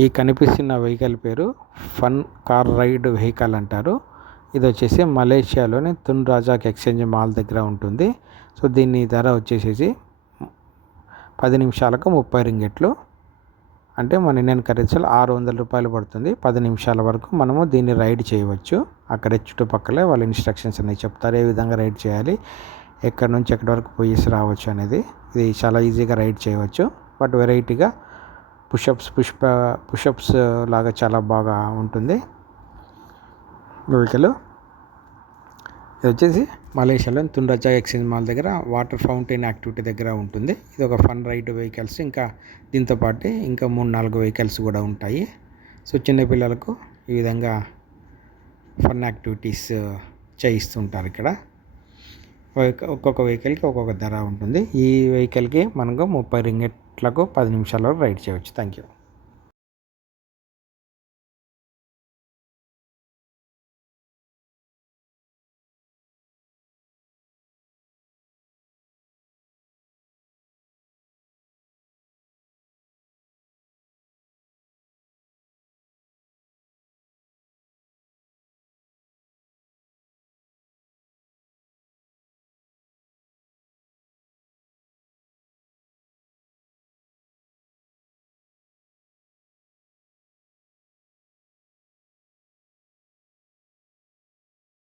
ఈ కనిపిస్తున్న వెహికల్ పేరు ఫన్ కార్ రైడ్ వెహికల్ అంటారు. ఇది వచ్చేసి మలేషియాలోని తున్ రాజాక్ ఎక్స్చేంజ్ మాల్ దగ్గర ఉంటుంది. సో దీని ధర వచ్చేసేసి 10 నిమిషాలకు 30 రింగిట్లు, అంటే మన ఇండియన్ కరెన్సీలో 600 రూపాయలు పడుతుంది. 10 నిమిషాల వరకు మనము దీన్ని రైడ్ చేయవచ్చు. అక్కడే చుట్టుపక్కలే వాళ్ళ ఇన్స్ట్రక్షన్స్ అనేవి చెప్తారు, ఏ విధంగా రైడ్ చేయాలి, ఎక్కడి నుంచి ఎక్కడి వరకు పోయేసి రావచ్చు అనేది. ఇది చాలా ఈజీగా రైడ్ చేయవచ్చు. బట్ వెరైటీగా పుషప్స్ లాగా చాలా బాగా ఉంటుంది వెహికల్. ఇది వచ్చేసి మలేషియాలో తున్ రాజాక్ ఎక్స్చేంజ్ మాల్ దగ్గర వాటర్ ఫౌంటైన్ యాక్టివిటీ దగ్గర ఉంటుంది. ఇది ఒక ఫన్ రైడ్ వెహికల్స్. ఇంకా దీంతో పాటు ఇంకా 3-4 వెహికల్స్ కూడా ఉంటాయి. సో చిన్నపిల్లలకు ఈ విధంగా ఫన్ యాక్టివిటీస్ చేయిస్తుంటారు ఇక్కడ. ఒక్కొక్క వెహికల్కి ఒక్కొక్క ధర ఉంటుంది. ఈ వెహికల్కి మనకు 30 రింగిట్లకు 10 నిమిషాల్లో రైడ్ చేయవచ్చు. Thank you.